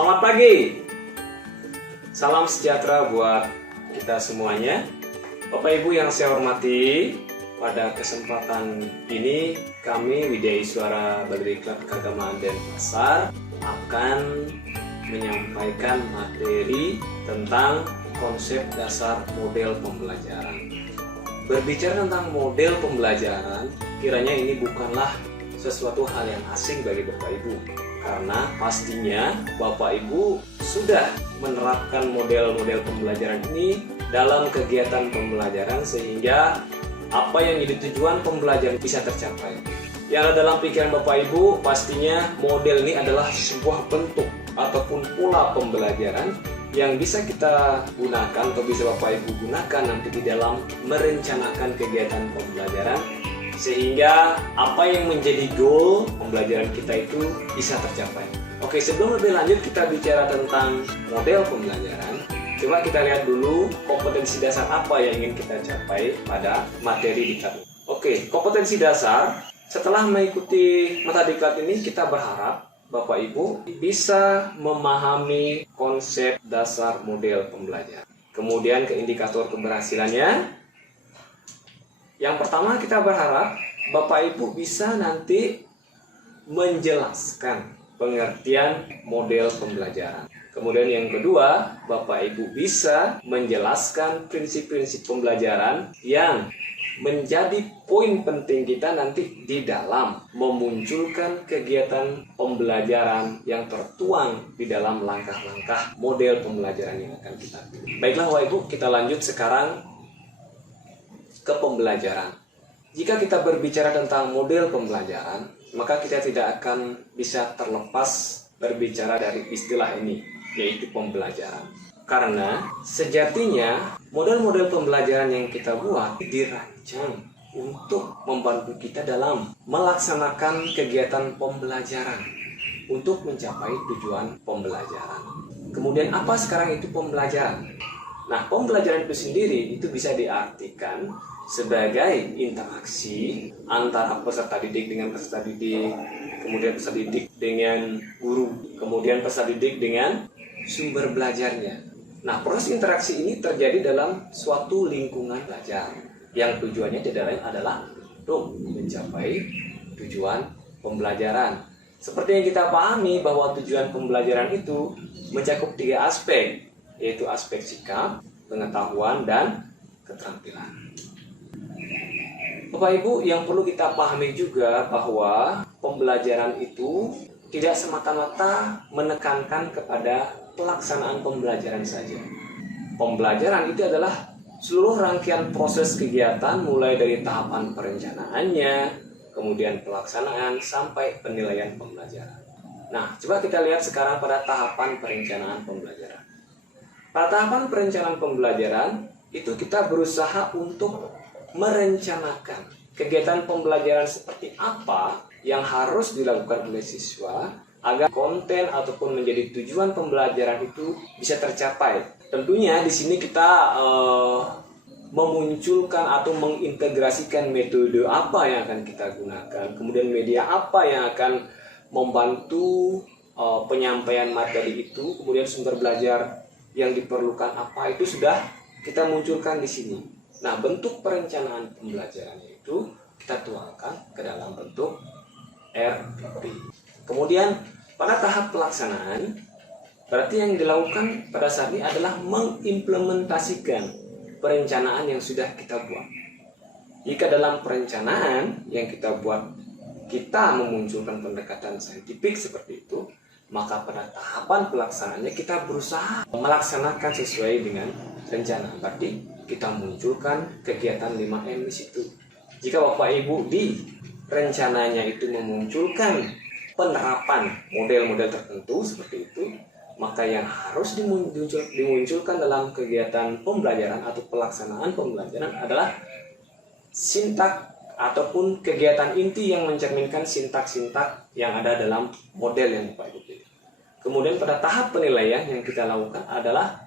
Selamat pagi. Salam sejahtera buat kita semuanya. Bapak Ibu yang saya hormati, pada kesempatan ini kami Widya Iswara Bagri Club Keagamaan Denpasar akan menyampaikan materi tentang konsep dasar model pembelajaran. Berbicara tentang model pembelajaran, kiranya ini bukanlah sesuatu hal yang asing bagi Bapak Ibu, karena pastinya Bapak Ibu sudah menerapkan model-model pembelajaran ini dalam kegiatan pembelajaran sehingga apa yang jadi tujuan pembelajaran bisa tercapai. Yang ada dalam pikiran Bapak Ibu, pastinya model ini adalah sebuah bentuk ataupun pola pembelajaran yang bisa kita gunakan atau bisa Bapak Ibu gunakan nanti di dalam merencanakan kegiatan pembelajaran sehingga apa yang menjadi goal pembelajaran kita itu bisa tercapai. Oke, sebelum lebih lanjut kita bicara tentang model pembelajaran, coba kita lihat dulu kompetensi dasar apa yang ingin kita capai pada materi diklat. Oke, kompetensi dasar setelah mengikuti materi diklat ini kita berharap Bapak Ibu bisa memahami konsep dasar model pembelajaran. Kemudian ke indikator keberhasilannya. Yang pertama kita berharap Bapak Ibu bisa nanti menjelaskan pengertian model pembelajaran. Kemudian yang kedua, Bapak Ibu bisa menjelaskan prinsip-prinsip pembelajaran yang menjadi poin penting kita nanti di dalam memunculkan kegiatan pembelajaran yang tertuang di dalam langkah-langkah model pembelajaran yang akan kita pilih. Baiklah Bapak Ibu, kita lanjut sekarang ke pembelajaran. Jika kita berbicara tentang model pembelajaran, maka kita tidak akan bisa terlepas berbicara dari istilah ini, yaitu pembelajaran. Karena sejatinya model-model pembelajaran yang kita buat dirancang untuk membantu kita dalam melaksanakan kegiatan pembelajaran untuk mencapai tujuan pembelajaran. Kemudian apa sekarang itu pembelajaran? Nah, pembelajaran itu sendiri itu bisa diartikan sebagai interaksi antara peserta didik dengan peserta didik, kemudian peserta didik dengan guru, kemudian peserta didik dengan sumber belajarnya. Nah, proses interaksi ini terjadi dalam suatu lingkungan belajar yang tujuannya tidak lain adalah untuk mencapai tujuan pembelajaran. Seperti yang kita pahami bahwa tujuan pembelajaran itu mencakup 3 aspek, yaitu aspek sikap, pengetahuan, dan keterampilan. Bapak Ibu, yang perlu kita pahami juga bahwa pembelajaran itu tidak semata-mata menekankan kepada pelaksanaan pembelajaran saja. Pembelajaran itu adalah seluruh rangkaian proses kegiatan mulai dari tahapan perencanaannya, kemudian pelaksanaan sampai penilaian pembelajaran. Nah, coba kita lihat sekarang pada tahapan perencanaan pembelajaran. Pada tahapan perencanaan pembelajaran itu kita berusaha untuk merencanakan kegiatan pembelajaran seperti apa yang harus dilakukan oleh siswa agar konten ataupun menjadi tujuan pembelajaran itu bisa tercapai. Tentunya di sini kita memunculkan atau mengintegrasikan metode apa yang akan kita gunakan, kemudian media apa yang akan membantu penyampaian materi itu, kemudian sumber belajar yang diperlukan apa, itu sudah kita munculkan di sini. Nah, bentuk perencanaan pembelajarannya itu kita tuangkan ke dalam bentuk RPP. Kemudian pada tahap pelaksanaan, berarti yang dilakukan pada saat ini adalah mengimplementasikan perencanaan yang sudah kita buat. Jika dalam perencanaan yang kita buat kita memunculkan pendekatan saintifik seperti itu, maka pada tahapan pelaksanaannya kita berusaha melaksanakan sesuai dengan rencana. Berarti kita munculkan kegiatan 5M di situ. Jika Bapak Ibu di rencananya itu memunculkan penerapan model-model tertentu seperti itu, maka yang harus dimunculkan dalam kegiatan pembelajaran atau pelaksanaan pembelajaran adalah sintak ataupun kegiatan inti yang mencerminkan sintak-sintak yang ada dalam model yang Bapak Ibu pilih. Kemudian pada tahap penilaian yang kita lakukan adalah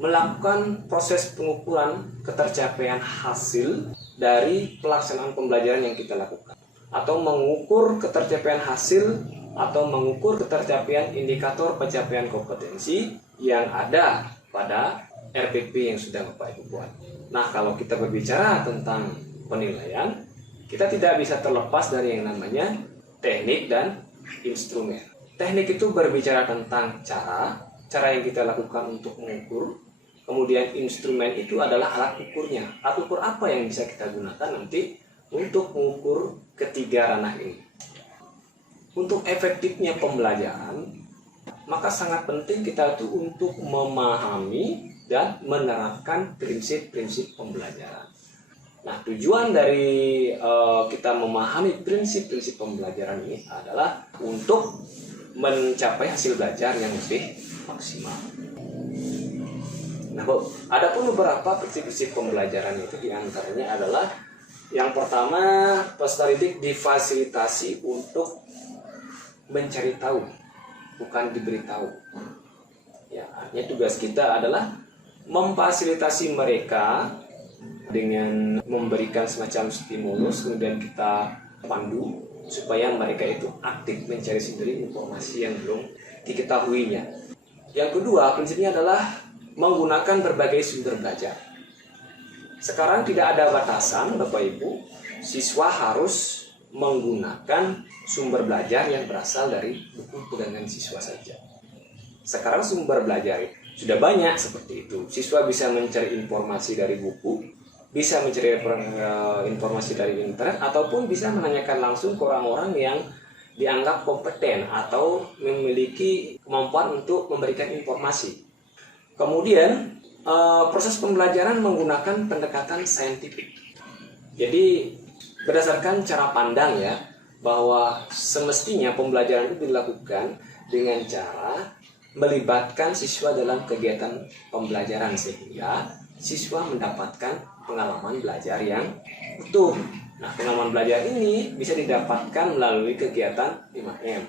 melakukan proses pengukuran ketercapaian hasil dari pelaksanaan pembelajaran yang kita lakukan, atau mengukur ketercapaian hasil atau mengukur ketercapaian indikator pencapaian kompetensi yang ada pada RPP yang sudah Bapak Ibu buat. Nah, kalau kita berbicara tentang penilaian, kita tidak bisa terlepas dari yang namanya teknik dan instrumen. Teknik itu berbicara tentang cara yang kita lakukan untuk mengukur. Kemudian instrumen itu adalah alat ukurnya. Alat ukur apa yang bisa kita gunakan nanti untuk mengukur ketiga ranah ini. Untuk efektifnya pembelajaran, maka sangat penting kita itu untuk memahami dan menerapkan prinsip-prinsip pembelajaran. Nah, tujuan dari kita memahami prinsip-prinsip pembelajaran ini adalah untuk mencapai hasil belajar yang lebih maksimal. Nah, ada pun beberapa prinsip-prinsip pembelajaran itu, diantaranya adalah yang pertama, peserta didik difasilitasi untuk mencari tahu, bukan diberitahu. Ya, artinya tugas kita adalah memfasilitasi mereka dengan memberikan semacam stimulus, kemudian kita pandu supaya mereka itu aktif mencari sendiri informasi yang belum diketahuinya. Yang kedua, prinsipnya adalah menggunakan berbagai sumber belajar. Sekarang tidak ada batasan, Bapak Ibu, siswa harus menggunakan sumber belajar yang berasal dari buku pegangan siswa saja. Sekarang sumber belajar sudah banyak seperti itu. Siswa bisa mencari informasi dari buku, bisa mencari informasi dari internet, ataupun bisa menanyakan langsung ke orang-orang yang dianggap kompeten atau memiliki kemampuan untuk memberikan informasi. Kemudian proses pembelajaran menggunakan pendekatan saintifik. Jadi berdasarkan cara pandang ya, bahwa semestinya pembelajaran itu dilakukan dengan cara melibatkan siswa dalam kegiatan pembelajaran sehingga siswa mendapatkan pengalaman belajar yang utuh. Nah, pengalaman belajar ini bisa didapatkan melalui kegiatan 5M.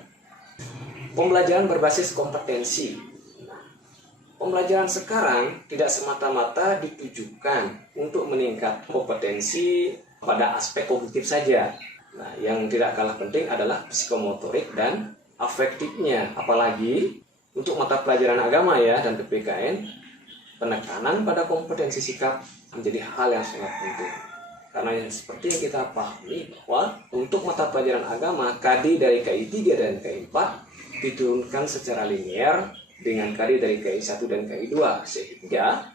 Pembelajaran berbasis kompetensi. Nah, pembelajaran sekarang tidak semata-mata ditujukan untuk meningkat kompetensi pada aspek kognitif saja. Nah, yang tidak kalah penting adalah psikomotorik dan afektifnya. Apalagi untuk mata pelajaran agama ya dan PPKN, penekanan pada kompetensi sikap menjadi hal yang sangat penting. Karena yang seperti yang kita pahami bahwa untuk mata pelajaran agama, KD dari KI 3 dan KI 4 diturunkan secara linear dengan KD dari KI 1 dan KI 2, sehingga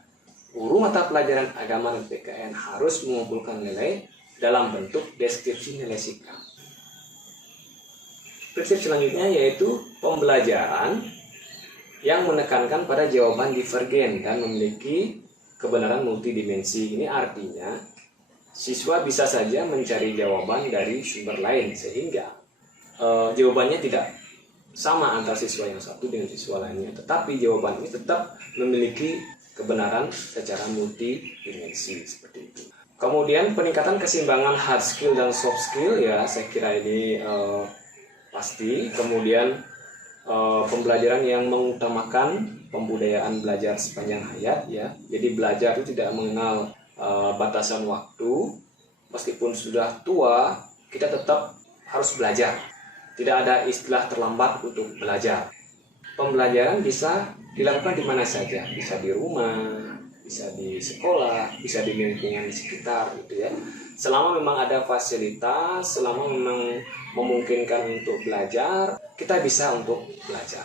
guru mata pelajaran agama dan PKN harus mengumpulkan nilai dalam bentuk deskripsi nilai sikap. Prinsip selanjutnya yaitu pembelajaran yang menekankan pada jawaban divergen dan memiliki kebenaran multidimensi. Ini artinya siswa bisa saja mencari jawaban dari sumber lain sehingga jawabannya tidak sama antara siswa yang satu dengan siswa lainnya, tetapi jawaban ini tetap memiliki kebenaran secara multidimensi seperti itu. Kemudian peningkatan keseimbangan hard skill dan soft skill ya, saya kira ini pasti. Kemudian pembelajaran yang mengutamakan pembudayaan belajar sepanjang hayat ya. Jadi belajar itu tidak mengenal batasan waktu. Meskipun sudah tua, kita tetap harus belajar. Tidak ada istilah terlambat untuk belajar. Pembelajaran bisa dilakukan di mana saja, bisa di rumah, bisa di sekolah, bisa di lingkungan di sekitar gitu ya. Selama memang ada fasilitas, selama memang memungkinkan untuk belajar, kita bisa untuk belajar.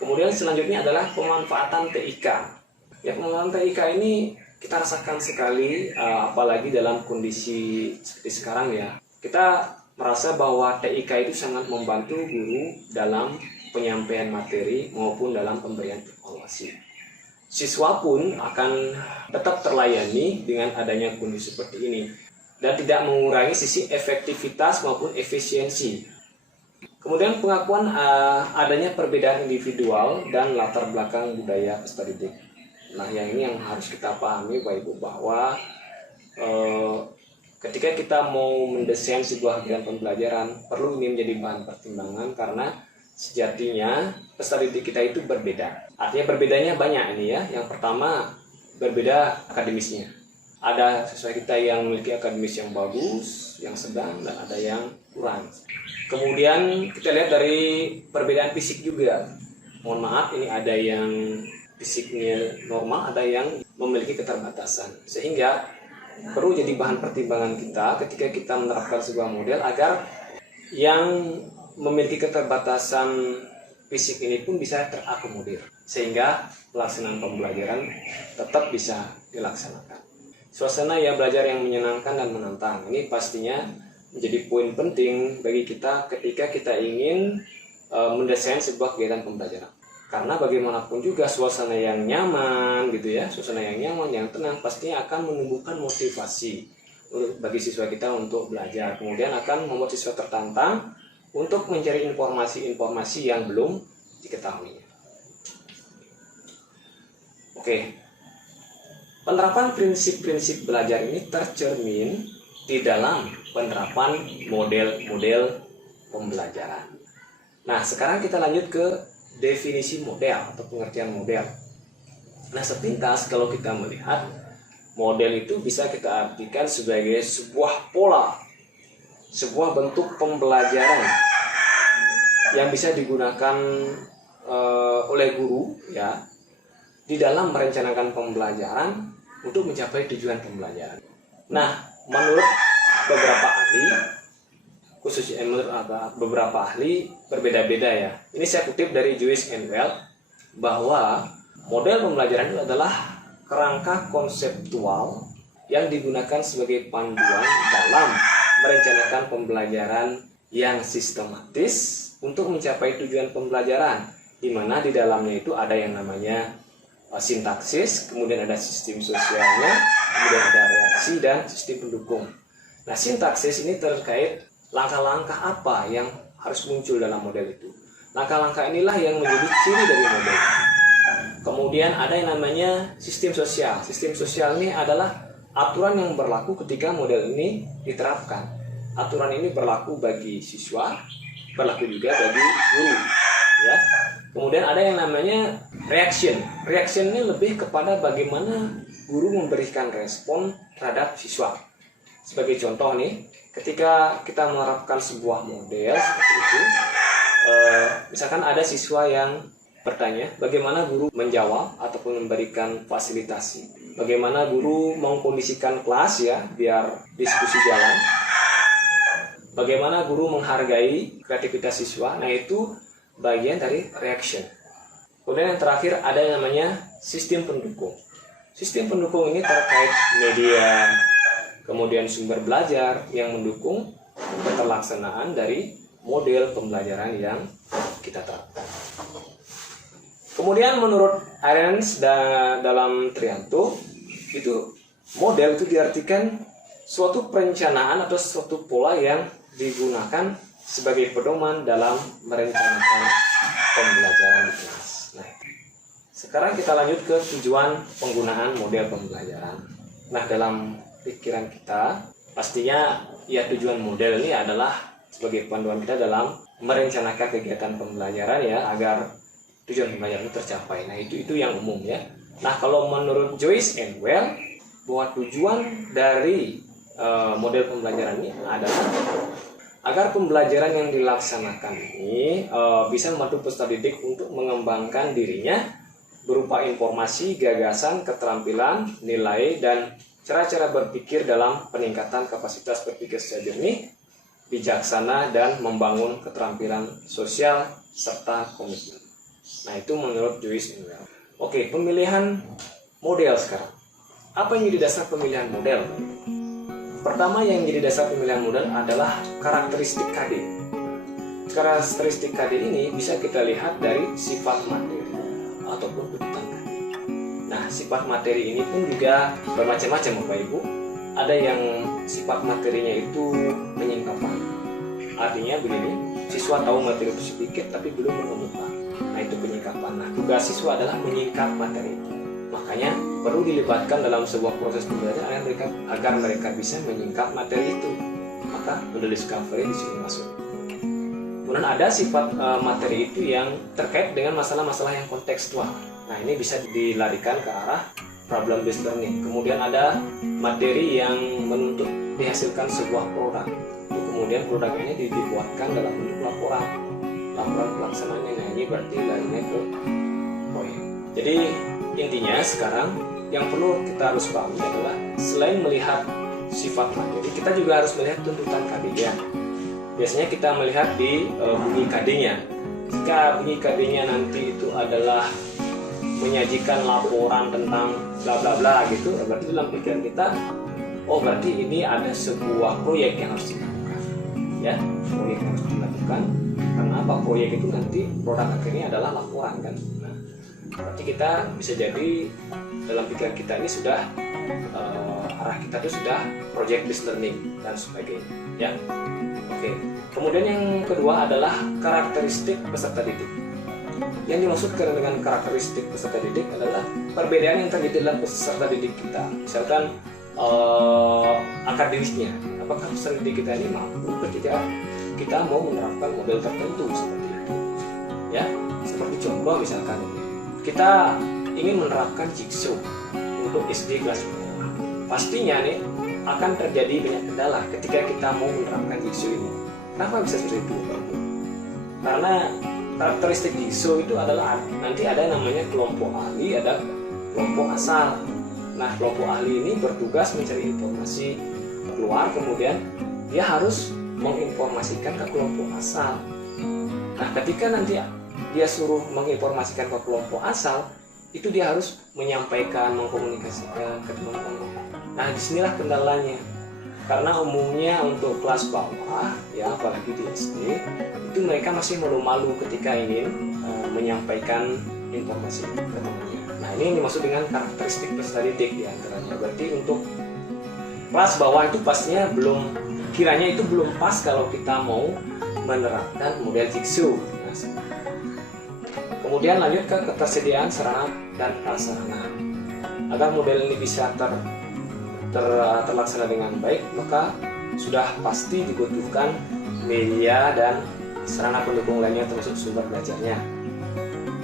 Kemudian selanjutnya adalah pemanfaatan TIK. Ya, pemanfaatan TIK ini kita rasakan sekali, apalagi dalam kondisi seperti sekarang ya. Kita merasa bahwa TIK itu sangat membantu guru dalam penyampaian materi maupun dalam pemberian evaluasi. Siswa pun akan tetap terlayani dengan adanya kondisi seperti ini dan tidak mengurangi sisi efektivitas maupun efisiensi. Kemudian pengakuan adanya perbedaan individual dan latar belakang budaya peserta didik. Nah, yang ini yang harus kita pahami Bapak Ibu, bahwa ketika kita mau mendesain sebuah kegiatan pembelajaran, perlu ini menjadi bahan pertimbangan karena sejatinya peserta didik kita itu berbeda. Artinya berbedanya banyak ini ya. Yang pertama, berbeda akademisnya. Ada siswa kita yang memiliki akademis yang bagus, yang sedang, dan ada yang kurang. Kemudian kita lihat dari perbedaan fisik juga. Mohon maaf, ini ada yang fisiknya normal, ada yang memiliki keterbatasan. Sehingga perlu jadi bahan pertimbangan kita ketika kita menerapkan sebuah model agar yang memiliki keterbatasan fisik ini pun bisa terakomodir. Sehingga pelaksanaan pembelajaran tetap bisa dilaksanakan. Suasana ya belajar yang menyenangkan dan menantang. Ini pastinya menjadi poin penting bagi kita ketika kita ingin mendesain sebuah kegiatan pembelajaran. Karena bagaimanapun juga suasana yang nyaman gitu ya, suasana yang nyaman, yang tenang pastinya akan menumbuhkan motivasi bagi siswa kita untuk belajar. Kemudian akan membuat siswa tertantang untuk mencari informasi-informasi yang belum diketahui. Oke. Penerapan prinsip-prinsip belajar ini tercermin di dalam penerapan model-model pembelajaran. Nah, sekarang kita lanjut ke definisi model atau pengertian model. Nah, sepintas kalau kita melihat model itu bisa kita artikan sebagai sebuah pola, sebuah bentuk pembelajaran yang bisa digunakan oleh guru ya di dalam merencanakan pembelajaran untuk mencapai tujuan pembelajaran. Nah, menurut beberapa ahli, khususnya menurut beberapa ahli berbeda-beda ya. Ini saya kutip dari Joyce and Well bahwa model pembelajaran itu adalah kerangka konseptual yang digunakan sebagai panduan dalam merencanakan pembelajaran yang sistematis untuk mencapai tujuan pembelajaran, di mana di dalamnya itu ada yang namanya sintaksis, kemudian ada sistem sosialnya, kemudian ada reaksi dan sistem pendukung. Nah, sintaksis ini terkait langkah-langkah apa yang harus muncul dalam model itu. Langkah-langkah inilah yang menjadi ciri dari model. Kemudian ada yang namanya sistem sosial. Sistem sosial ini adalah aturan yang berlaku ketika model ini diterapkan. Aturan ini berlaku bagi siswa, berlaku juga bagi guru, ya. Kemudian ada yang namanya reaction. Reaction ini lebih kepada bagaimana guru memberikan respon terhadap siswa. Sebagai contoh nih, ketika kita menerapkan sebuah model seperti itu, misalkan ada siswa yang bertanya, bagaimana guru menjawab ataupun memberikan fasilitasi. Bagaimana guru mengkondisikan kelas ya, biar diskusi jalan. Bagaimana guru menghargai kreativitas siswa. Nah, itu bagian dari reaction. Kemudian yang terakhir ada yang namanya sistem pendukung. Sistem pendukung ini terkait media, kemudian sumber belajar yang mendukung keterlaksanaan dari model pembelajaran yang kita terapkan. Kemudian menurut Arens dalam Trianto, itu model itu diartikan suatu perencanaan atau suatu pola yang digunakan sebagai pedoman dalam merencanakan pembelajaran di kelas. Nah, sekarang kita lanjut ke tujuan penggunaan model pembelajaran. Nah, dalam pikiran kita, pastinya ya tujuan model ini adalah sebagai panduan kita dalam merencanakan kegiatan pembelajaran ya, agar tujuan pembelajaran itu tercapai. Nah, itu yang umum ya. Nah, kalau menurut Joyce and Well, bahwa tujuan dari model pembelajaran ini adalah agar pembelajaran yang dilaksanakan ini bisa membantu peserta didik untuk mengembangkan dirinya berupa informasi, gagasan, keterampilan, nilai, dan cara-cara berpikir dalam peningkatan kapasitas berpikir secara jernih, bijaksana, dan membangun keterampilan sosial serta komitmen. Nah, itu menurut Joyce and Well. Oke, pemilihan model sekarang. Apa yang jadi dasar pemilihan model? Pertama yang jadi dasar pemilihan model adalah karakteristik KD. Karakteristik KD ini bisa kita lihat dari sifat materi ataupun tuntutan KD. Nah, sifat materi ini pun juga bermacam-macam Bapak Ibu. Ada yang sifat materinya itu penyingkapan. Artinya begini, siswa tahu materi itu sedikit tapi belum mengemuka. Nah, itu penyingkapan. Nah, tugas siswa adalah menyingkap materi itu. Makanya perlu dilibatkan dalam sebuah proses pembelajaran agar mereka bisa menyingkap materi itu. Maka model discovery di sini masuk. Kemudian ada sifat materi itu yang terkait dengan masalah-masalah yang kontekstual. Nah, ini bisa dilarikan ke arah problem based learning. Kemudian ada materi yang menuntut dihasilkan sebuah produk. Kemudian produk ini dibuatkan dalam bentuk laporan pelaksanaannya. Nah, ini berarti larinya ke proyek. Jadi intinya sekarang yang perlu kita harus pahami adalah selain melihat sifat materi, kita juga harus melihat tuntutan KD-nya. Biasanya kita melihat di bunyi KD-nya. Jika bunyi KD-nya nanti itu adalah menyajikan laporan tentang bla bla bla gitu, berarti dalam pikiran kita, oh berarti ini ada sebuah proyek yang harus dilakukan, ya, proyek yang harus dilakukan. Karena apa? Proyek itu nanti produk akhirnya adalah laporan kan. Nah, berarti kita bisa jadi dalam pikiran kita ini sudah arah kita itu sudah project based learning dan sebagainya, ya. Oke. Kemudian yang kedua adalah karakteristik peserta didik. Yang dimaksudkan dengan karakteristik peserta didik adalah perbedaan yang terjadi dalam peserta didik kita. Misalkan akademisnya, apakah peserta didik kita ini mampu ketika kita mau menerapkan model tertentu seperti itu, ya. Seperti contoh misalkan kita ingin menerapkan jigsaw untuk SD kelas 5. Pastinya nih akan terjadi banyak kendala ketika kita mau menerapkan jigsaw ini. Kenapa bisa seperti itu? Karena karakteristik jigsaw itu adalah nanti ada namanya kelompok ahli, ada kelompok asal. Nah, kelompok ahli ini bertugas mencari informasi keluar, kemudian dia harus menginformasikan ke kelompok asal. Nah, ketika nanti dia suruh menginformasikan ke kelompok asal, itu dia harus menyampaikan, mengkomunikasikan ke teman-teman. Nah, disinilah kendalanya. Karena umumnya untuk kelas bawah, ya apalagi di SD, itu mereka masih malu-malu ketika ingin menyampaikan informasi ke temannya. Nah, ini yang dimaksud dengan karakteristik peserta didik diantaranya. Berarti untuk kelas bawah itu pastinya kiranya itu belum pas kalau kita mau menerapkan model jigsaw. Nah, kemudian lanjut ke ketersediaan sarana dan prasarana. Agar model ini bisa terlaksana dengan baik, maka sudah pasti dibutuhkan media dan sarana pendukung lainnya termasuk sumber belajarnya.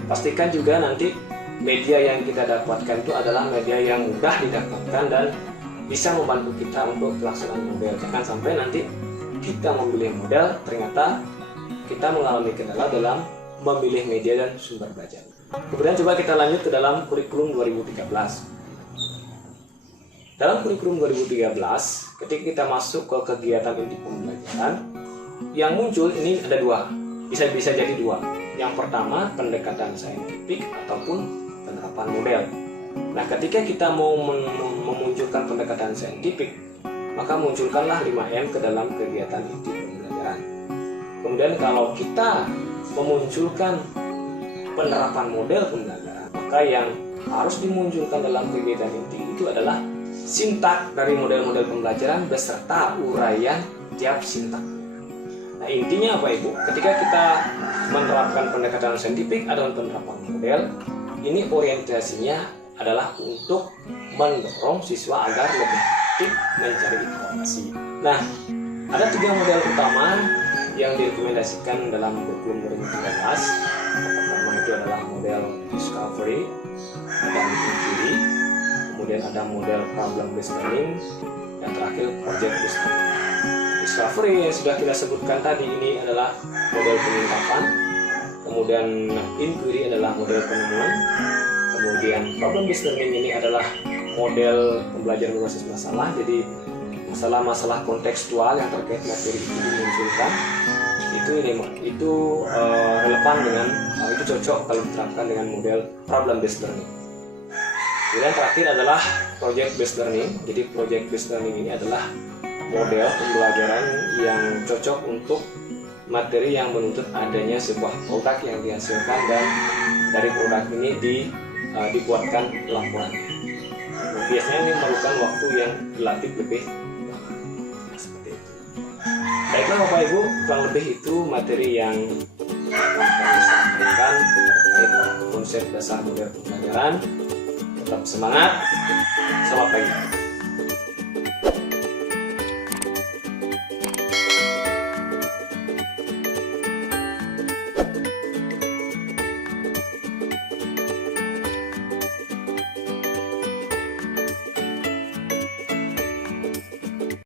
Pastikan juga nanti media yang kita dapatkan itu adalah media yang mudah didapatkan dan bisa membantu kita untuk pelaksanaan model. Jangan sampai nanti kita memilih model ternyata kita mengalami kendala dalam memilih media dan sumber belajar. Kemudian coba kita lanjut ke dalam kurikulum 2013. Dalam kurikulum 2013, ketika kita masuk ke kegiatan inti pembelajaran, yang muncul ini ada dua, bisa jadi dua. Yang pertama, pendekatan saintifik ataupun penerapan model. Nah, ketika kita mau memunculkan pendekatan saintifik, maka munculkanlah 5M ke dalam kegiatan inti pembelajaran. Kemudian kalau kita memunculkan penerapan model pembelajaran, maka yang harus dimunculkan dalam kegiatan inti itu adalah sintak dari model-model pembelajaran beserta uraian tiap sintak. Nah, intinya apa Ibu? Ketika kita menerapkan pendekatan saintifik atau penerapan model, ini orientasinya adalah untuk mendorong siswa agar lebih aktif mencari informasi. Nah, ada 3 model utama yang direkomendasikan dalam kurikulum 2013. Yang pertama itu adalah model discovery dan inquiry. Kemudian ada model problem based learning, dan terakhir project based learning. Discovery yang sudah kita sebutkan tadi ini adalah model pengungkapan, kemudian inquiry adalah model penemuan, kemudian problem based learning ini adalah model pembelajaran berbasis masalah. Jadi masalah-masalah kontekstual yang terkait materi itu dimunculkan. Itu relevan dengan itu cocok kalau diterapkan dengan model problem based learning. Kemudian terakhir adalah project based learning. Jadi project based learning ini adalah model pembelajaran yang cocok untuk materi yang menuntut adanya sebuah produk yang dihasilkan dan dari produk ini dibuatkan laporan. Biasanya ini memerlukan waktu yang relatif lebih lama. Seperti itu. Baiklah Bapak Ibu, kurang lebih itu materi yang kami sampaikan terkait konsep dasar model pembelajaran. Tetap semangat, selamat pagi.